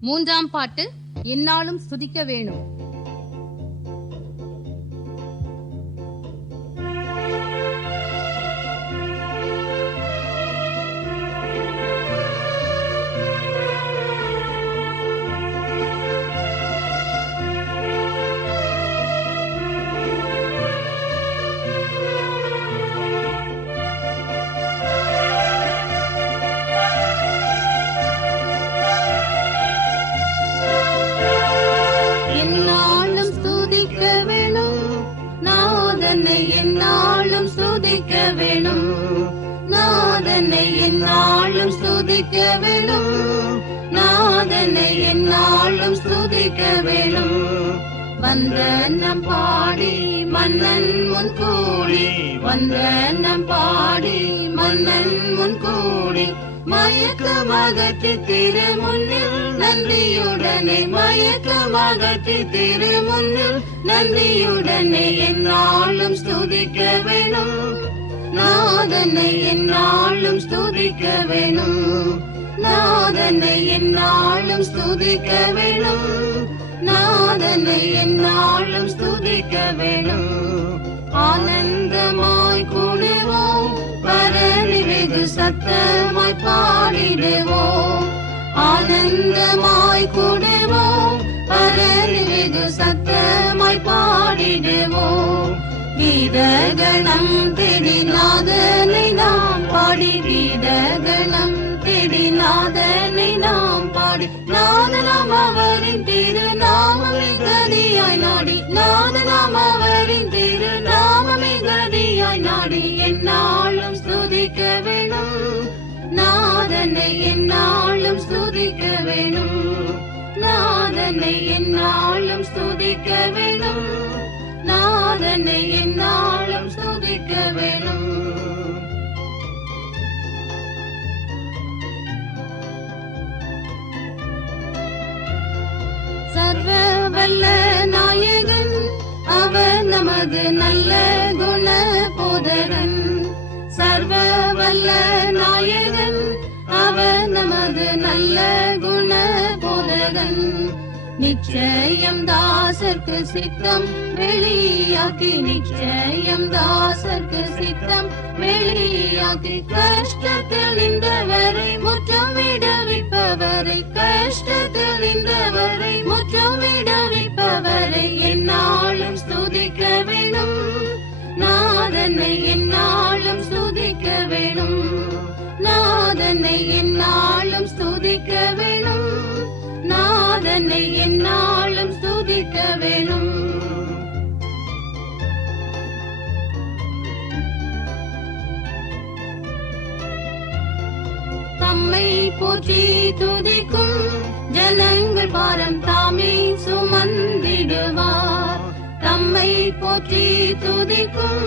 மூன்றாம் பாட்டு எந்நாளும் ஸ்துதிக்க வேணும். எந்நாளும் ஸ்துதிக்க வேணும், நாதனை எந்நாளும் ஸ்துதிக்க வேணும், நாதனை எந்நாளும் ஸ்துதிக்க வேணும். வந்தனம் பாடி மன்னன் முன் கூடி, வந்தனம் பாடி மன்னன் முன் கூடி, மயக்கமகற்றி திருமுன்னில் நன்றியுடனே, மயக்கமகற்றி திருமுன்னில் நன்றியுடனே எந்நாளும் ஸ்துதிக்க வேணும், நாதனை எந்நாளும் ஸ்துதிக்க வேணும், நாதனை எந்நாளும் ஸ்துதிக்க வேணும், நாதனை எந்நாளும் ஸ்துதிக்க வேணும். ஆனந்தமாய் கூடுவோம், பரவி வெகு சத்தமாய் பாடிடுவோம், ஆனந்தமாய் கூடுவோம், பரவி வெகு சத்தமாய் பாடிடுவோம். கீதகணம் தேடி நாதனை நாம் பாடி, கீதகணம் தேடி நாதனை நாம் பாடி, நாதனாம் அவரின் திருநாமமே கதியாய் நாடி, நாதனாம் அவரின் திருநாமமே கதியாய் நாடி எந்நாளும் ஸ்துதிக்க வேணும், நாதனை எந்நாளும் ஸ்துதிக்க வேணும், நாதனை எந்நாளும் ஸ்துதிக்க வேணும், நாதனை எந்நாளும் ஸ்துதிக்க வேணும். சர்வ வல்ல நாயகன் அவர் நமது நல்ல குண போதகன், சர்வ வல்ல நாயகன் அவர் நமது நல்ல குண போதகன். நிச்சயம் தாசர்க்கு சித்தம் வெளியாக்கி, நிச்சயம் தாசர்க்கு சித்தம் வெளியாக்கி, கஷ்டத்தில் நின்றவரை முற்றம் விடுவிப்பவரை, கஷ்டத்தில் நின்றவரை முற்றம் விடுவிப்பவரை எந்நாளும் ஸ்துதிக்க வேணும், நாதனை எந்நாளும் ஸ்துதிக்க வேணும், நாதனை எந்நாளும் ஸ்துதிக்க வேணும், நாதனை எந்நாளும் ஸ்துதிக்க வேணும். தம்மை போற்றி துதிக்கும் ஜனங்கள் பாரம் தாமே சுமந்திடுவார், தம்மை போற்றி துதிக்கும்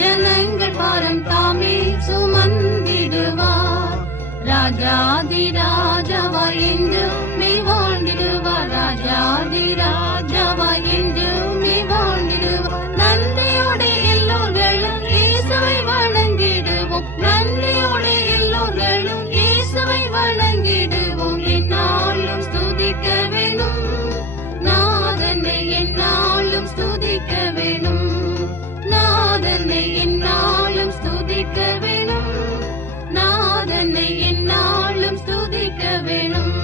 ஜனங்கள் பாரம் தாமே சுமந்திடுவார். ராஜாதி ராஜாவாய் என்றுமே வாழ்ந்திடுவார், ராஜாதி ராஜாவாய் என்றுமே வாழ்ந்திடுவார். நன்றியோடு எல்லோர்களும் இயேசுவை வணங்கிடுவோம், நன்றியோடு எல்லோர்களும் இயேசுவை வணங்கிடுவோம். எந்நாளும் ஸ்துதிக்க வேணும், நாதனை எந்நாளும் ஸ்துதிக்க வேணும், நாதனை எந்நாளும் ஸ்துதிக்க வேணும், நாதனை எந்நாளும் ஸ்துதிக்க வேணும்.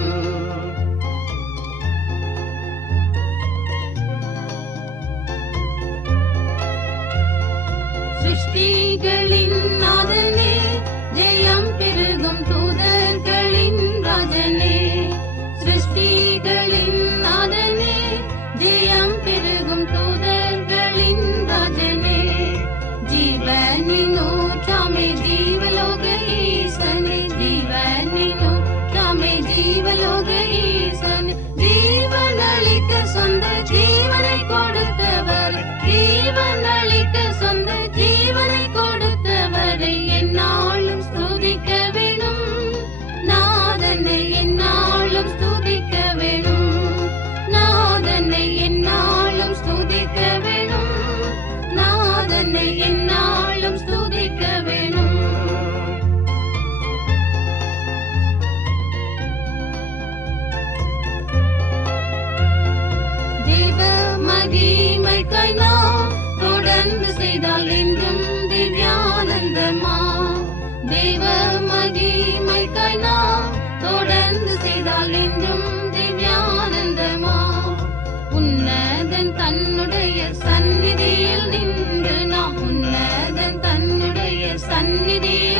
மகிமைக்காய் நாம் தொடர்ந்து செய்தால் என்றும் திவ்யானந்தமா. தேவ மகிமைக்காய் நாம் தொடர்ந்து செய்தால் என்றும் திவ்யானந்தமா. உன்னதன் தன்னுடைய சந்நிதியில் நின்று நாம் உன்னதன் தன்னுடைய சந்நிதியில்